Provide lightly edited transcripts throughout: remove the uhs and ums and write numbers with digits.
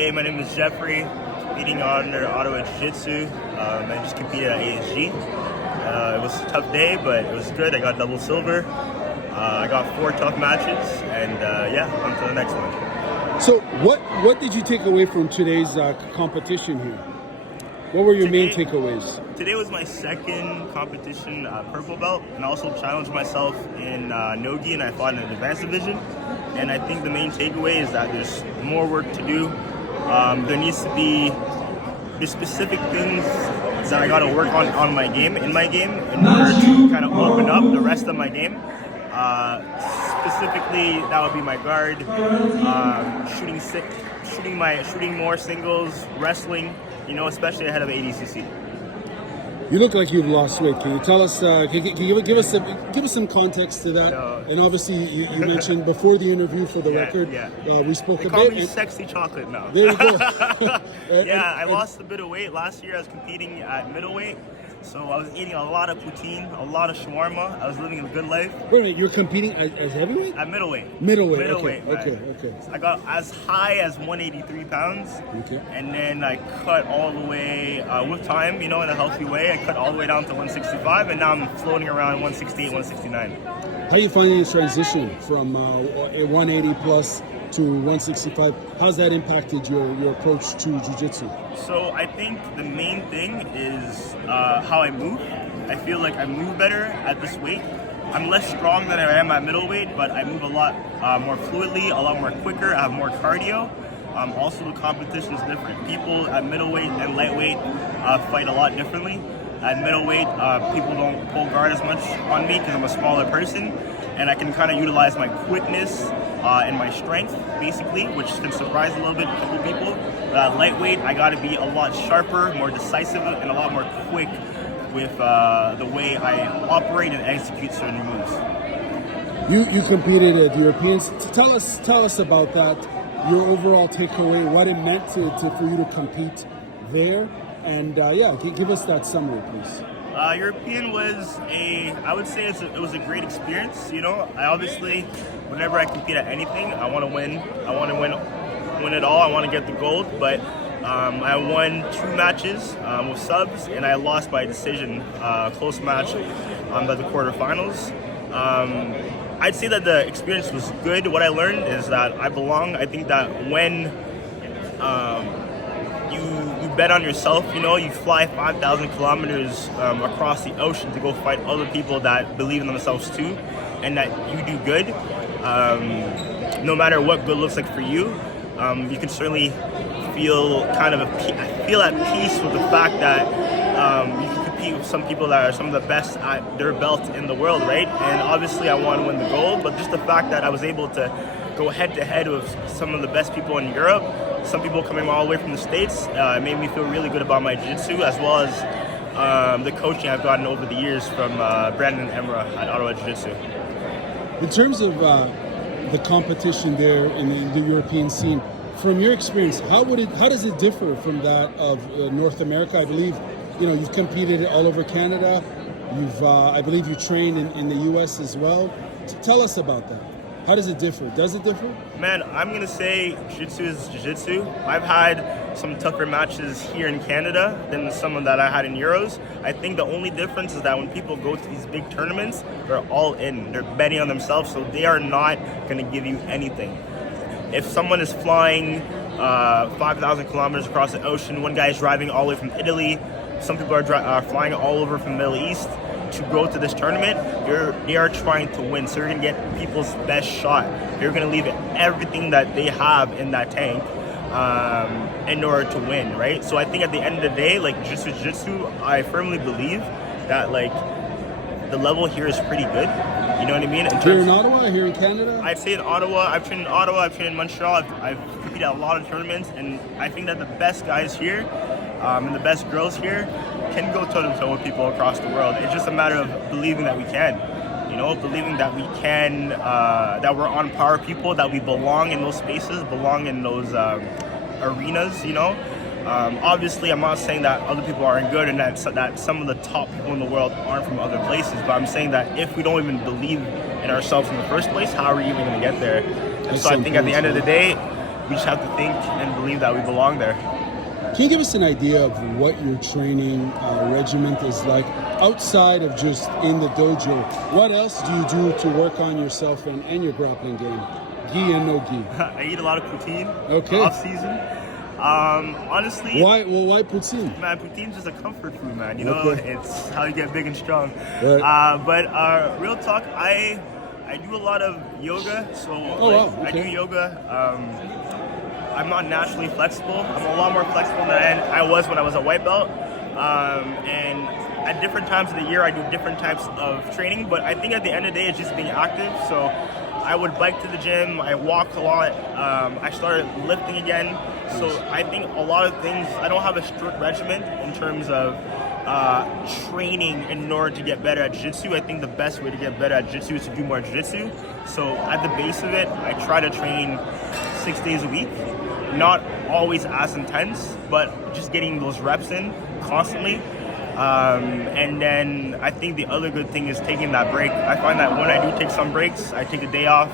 Hey, my name is Jeffrey, competing under Ottawa Jiujitsu. I just competed at ASG. It was a tough day, but it was good. I got double silver. I got 4 tough matches, and on to the next one. So what did you take away from today's competition here? What were your main takeaways? Today was my second competition, purple belt, and I also challenged myself in no-gi, and I fought in an advanced division. And I think the main takeaway is that there's more work to do. There needs to be the specific things that I got to work on in my game, in order to kind of open up the rest of my game. Specifically, that would be my guard, shooting more singles, wrestling. Especially ahead of ADCC. You look like you've lost weight. Can you tell us? Can you give us some context to that? No. And obviously, you mentioned before the interview, for the record, we spoke they a call bit. Me sexy chocolate now. There you go. I lost a bit of weight last year. I was competing at middleweight, so I was eating a lot of poutine, a lot of shawarma. I was living a good life. Wait a minute, you're competing as heavyweight? At middleweight. Middleweight. Okay. I got as high as 183 pounds, and then I cut all the way with time, in a healthy way. I cut all the way down to 165, and now I'm floating around 168, 169. How are you finding the transition from 180 plus to 165? How's that impacted your approach to jiu-jitsu? So I think the main thing is how I move. I feel like I move better at this weight. I'm less strong than I am at middleweight, but I move a lot more fluidly, a lot more quicker. I have more cardio. Also, the competition is different. People at middleweight and lightweight fight a lot differently. At middleweight, people don't pull guard as much on me because I'm a smaller person, and I can kind of utilize my quickness and my strength, basically, which can surprise a little bit a couple people. But at lightweight, I got to be a lot sharper, more decisive, and a lot more quick with the way I operate and execute certain moves. You competed at the Europeans. Tell us about that. Your overall takeaway, what it meant for you to compete there, and give us that summary, please. European was I would say it was a great experience. I obviously, whenever I compete at anything, I want to win. I want to win it all. I want to get the gold. But I won 2 matches with subs, and I lost by decision, close match by the quarterfinals. I'd say that the experience was good. What I learned is that I belong. I think that when you bet on yourself, you fly 5,000 kilometers across the ocean to go fight other people that believe in themselves too, and that you do good. No matter what good looks like for you, you can certainly feel at peace with the fact that you can compete with some people that are some of the best at their belt in the world, right? And obviously I want to win the gold, but just the fact that I was able to go head to head with some of the best people in Europe, some people coming all the way from the States, made me feel really good about my jiu-jitsu, as well as the coaching I've gotten over the years from Brandon and Emra at Ottawa Jiu-Jitsu. In terms of the competition there in the European scene, from your experience, how does it differ from that of North America? I believe you've competed all over Canada. I believe you trained in the U.S. as well. Tell us about that. How does it differ? Does it differ? Man, I'm going to say jiu-jitsu is jiu-jitsu. I've had some tougher matches here in Canada than some that I had in Euros. I think the only difference is that when people go to these big tournaments, they're all in. They're betting on themselves, so they are not going to give you anything. If someone is flying 5,000 kilometers across the ocean, one guy is driving all the way from Italy, some people are flying all over from the Middle East to go to this tournament, they are trying to win. So you're going to get people's best shot. You're going to leave everything that they have in that tank in order to win, right? So I think at the end of the day, like jiu-jitsu, I firmly believe that the level here is pretty good. You know what I mean? Here in Ottawa, here in Canada? I'd say in Ottawa. I've trained in Ottawa, I've trained in Montreal, I've competed at a lot of tournaments, and I think that the best guys here and the best girls here can go toe-to-toe with people across the world. It's just a matter of believing that we can. Believing that we can, that we're on par with people, that we belong in those spaces, belong in those arenas, Obviously, I'm not saying that other people aren't good and that some of the top people in the world aren't from other places, but I'm saying that if we don't even believe in ourselves in the first place, how are we even going to get there? And so I think at the end of the day, we just have to think and believe that we belong there. Can you give us an idea of what your training regiment is like outside of just in the dojo? What else do you do to work on yourself and your grappling game? Gi and no gi. I eat a lot of poutine. Okay. Off season. Honestly. Why? Well, why poutine? Man, poutine's just a comfort food, man. You know, Okay. it's how you get big and strong. Right. But real talk, I do a lot of yoga. So wow, I okay. do yoga. I'm not naturally flexible. I'm a lot more flexible than I was when I was a white belt. And at different times of the year, I do different types of training. But I think at the end of the day, it's just being active. So I would bike to the gym. I walk a lot. I started lifting again. So I think a lot of things, I don't have a strict regimen in terms of training in order to get better at jiu-jitsu. I think the best way to get better at jiu-jitsu is to do more jiu-jitsu. So at the base of it, I try to train 6 days a week. Not always as intense, but just getting those reps in constantly. And then I think the other good thing is taking that break. I find that when I do take some breaks, I take a day off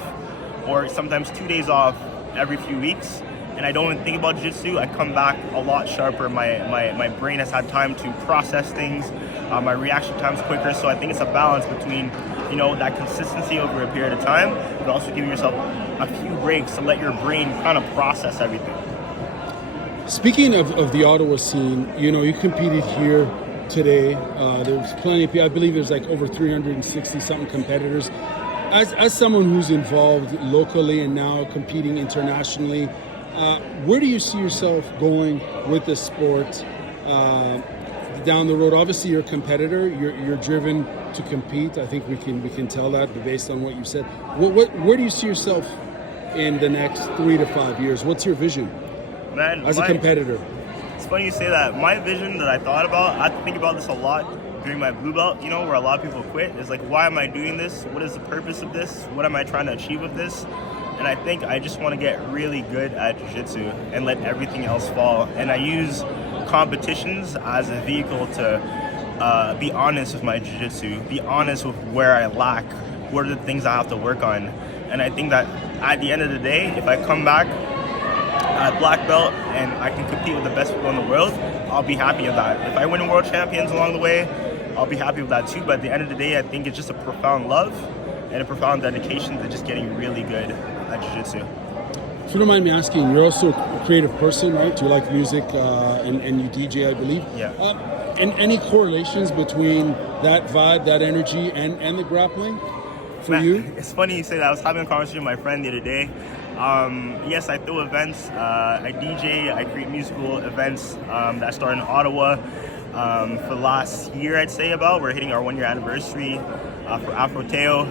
or sometimes 2 days off every few weeks. And I don't even think about jiu-jitsu. I come back a lot sharper. My brain has had time to process things. My reaction time's quicker. So I think it's a balance between, you know, that consistency over a period of time, but also giving yourself a few breaks to let your brain kind of process everything. Speaking of the Ottawa scene, you know, you competed here today. There's plenty of people. I believe there's like over 360 something competitors. As someone who's involved locally and now competing internationally, where do you see yourself going with this sport down the road? Obviously, you're a competitor. You're driven to compete. I think we can tell that based on what you said. Where do you see yourself in the next 3 to 5 years? What's your vision, man, as a competitor? It's funny you say that. My vision that I thought about, I think about this a lot during my blue belt, you know, where a lot of people quit. Is like, why am I doing this? What is the purpose of this? What am I trying to achieve with this? And I think I just want to get really good at jiu-jitsu and let everything else fall. And I use competitions as a vehicle to be honest with my jiu-jitsu, be honest with where I lack, what are the things I have to work on. And I think that at the end of the day, if I come back at black belt and I can compete with the best people in the world, I'll be happy with that. If I win world champions along the way, I'll be happy with that too. But at the end of the day, I think it's just a profound love and a profound dedication to just getting really good at jiu-jitsu. If you don't mind me asking, you're also a creative person, right? You like music and you DJ, I believe. Yeah. And any correlations between that vibe, that energy, and the grappling for you? It's funny you say that. I was having a conversation with my friend the other day. Yes, I throw events. I DJ. I create musical events that start in Ottawa. For the last year, I'd say about. We're hitting our 1 year anniversary for Afroteo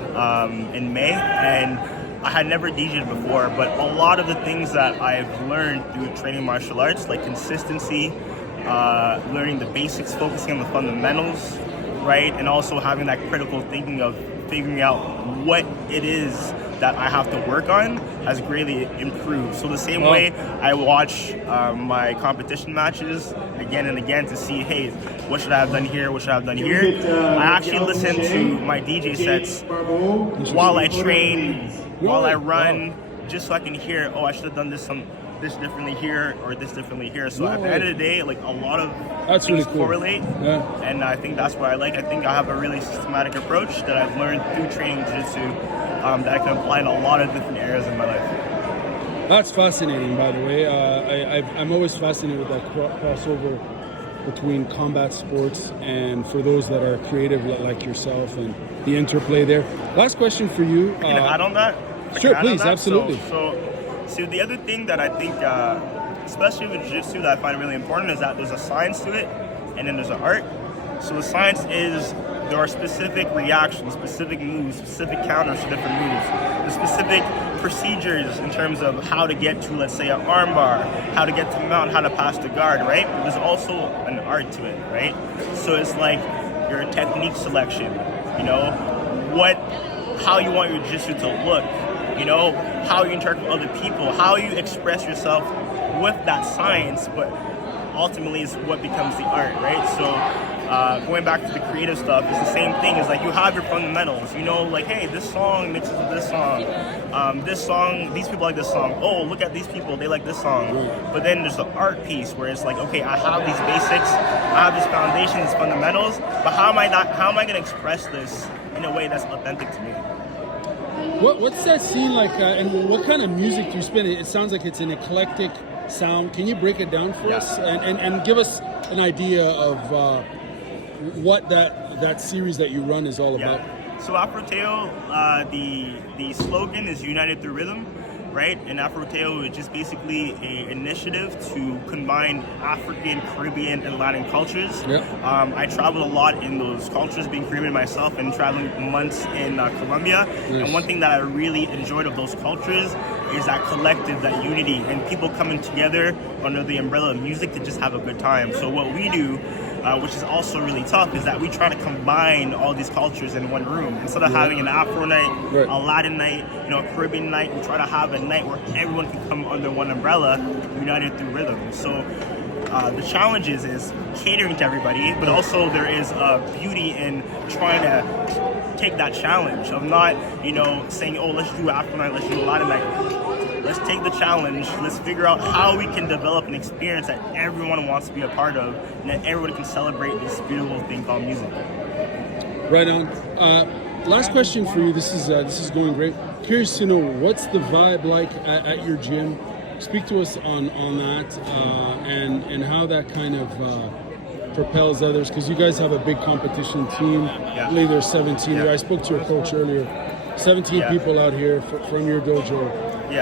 in May. And I had never DJed before, but a lot of the things that I've learned through training martial arts, like consistency, learning the basics, focusing on the fundamentals, right? And also having that critical thinking of figuring out what it is that I have to work on has greatly improved. So the same way I watch my competition matches again and again to see, hey, what should I have done here? What should I have done here? I actually listen to my DJ sets while I train, while I run, just so I can hear, oh, I should have done this differently here or this differently here. So at the end of the day, like a lot of things really cool. correlate, and I think that's what I like. I think I have a really systematic approach that I've learned through training jiu-jitsu that I can apply in a lot of different areas in my life. That's fascinating, by the way. I'm always fascinated with that crossover between combat sports and for those that are creative like yourself and the interplay there. Last question for you. Can I add on that? Sure, please, absolutely. So the other thing that I think, especially with jiu-jitsu, that I find really important is that there's a science to it and then there's an art. So the science is there are specific reactions, specific moves, specific counters to different moves. There's specific procedures in terms of how to get to, let's say, an armbar, how to get to mount, how to pass the guard, right? But there's also an art to it, right? So it's like your technique selection, you know, how you want your jiu-jitsu to look, you know, how you interact with other people, how you express yourself with that science, but ultimately is what becomes the art, right? So going back to the creative stuff, it's the same thing. It's like you have your fundamentals, you know, like, hey, this song mixes with this song. this song, these people like this song. Oh, look at these people, they like this song. Right. But then there's the art piece where it's like, okay, I have these basics, I have this foundation, these fundamentals, but how am I going to express this in a way that's authentic to me? What's that scene like, and what kind of music do you spin? It sounds like it's an eclectic sound. Can you break it down for us and give us an idea of what that series that you run is all about? So Afroteo, the slogan is United Through Rhythm, right? And Afroteo is just basically an initiative to combine African, Caribbean, and Latin cultures. Yep. I traveled a lot in those cultures, being Caribbean myself, and traveling months in Colombia. Yes. And one thing that I really enjoyed of those cultures is that collective, that unity, and people coming together under the umbrella of music to just have a good time. So what we do, which is also really tough, is that we try to combine all these cultures in one room. Instead of having an Afro night, right, a Latin night, a Caribbean night, we try to have a night where everyone can come under one umbrella, united through rhythm. So the challenge is catering to everybody, but also there is a beauty in trying to take that challenge of not, saying, oh, let's do Afro night, let's do a Latin night. Let's take the challenge. Let's figure out how we can develop an experience that everyone wants to be a part of, and that everyone can celebrate this beautiful thing called music. Right on. Last question for you. This is going great. Curious to know, what's the vibe like at your gym? Speak to us on that and how that kind of propels others, because you guys have a big competition team. I believe there's 17 here. I spoke to your coach earlier. 17 people out here from your dojo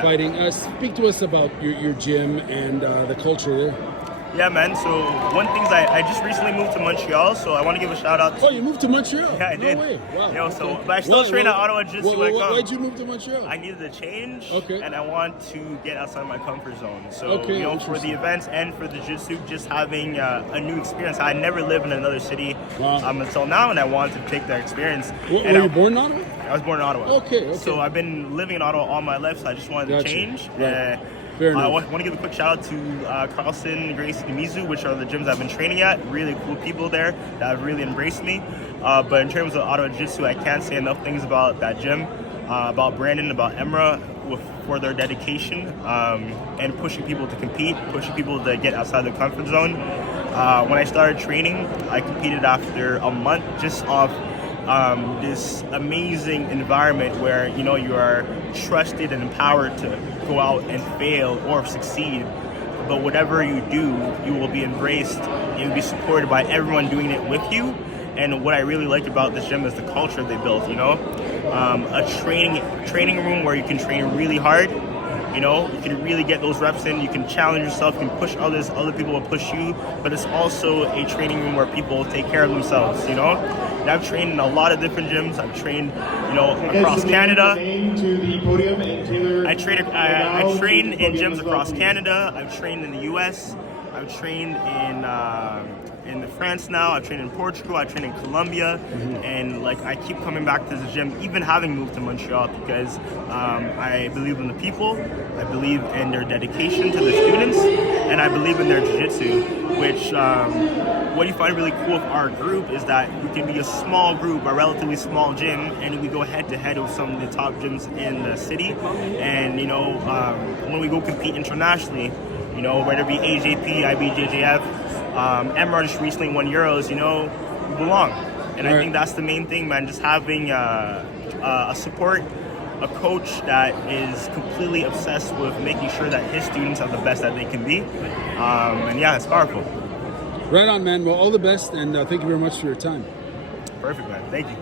fighting. Speak to us about your gym and the culture there. Yeah, man. So one thing is I just recently moved to Montreal, so I want to give a shout out to... Oh, you moved to Montreal? Yeah, I did. No way. Wow. But I still train at Ottawa Jiujitsu when I come. Why'd you move to Montreal? I needed a change, okay, and I want to get outside my comfort zone. So, okay, for the events and for the jiu-jitsu, just having a new experience. I never lived in another city until now, and I wanted to take that experience. Were you born in Ottawa? I was born in Ottawa. Okay. So I've been living in Ottawa all my life, so I just wanted to change. Right. Fair enough. I want to give a quick shout out to Carlson, Gracie, and Mizu, which are the gyms I've been training at. Really cool people there that have really embraced me. But in terms of Ottawa Jiu-Jitsu, I can't say enough things about that gym, about Brandon, about Emra, for their dedication and pushing people to compete, pushing people to get outside their comfort zone. When I started training, I competed after a month just off this amazing environment where you are trusted and empowered to go out and fail or succeed, but whatever you do, you will be embraced, you'll be supported by everyone doing it with you. And what I really like about this gym is the culture they built. A training room where you can train really hard. You can really get those reps in, you can challenge yourself, you can push others, other people will push you, but it's also a training room where people take care of themselves, And I've trained in a lot of different gyms. I've trained, across Canada. I train in gyms across Canada. I've trained in the US. I've trained in France now. I've trained in Portugal. I've trained in Colombia, and I keep coming back to the gym, even having moved to Montreal, because I believe in the people. I believe in their dedication to the students, and I believe in their jiu-jitsu. Which what you find really cool with our group is that we can be a small group, a relatively small gym, and we go head to head with some of the top gyms in the city. And when we go compete internationally, whether it be AJP, IBJJF, Emra just recently won Euros, we belong. And I think that's the main thing, man, just having a support, a coach that is completely obsessed with making sure that his students are the best that they can be. And yeah, it's powerful. Right on, man. Well, all the best, and thank you very much for your time. Perfect, man. Thank you.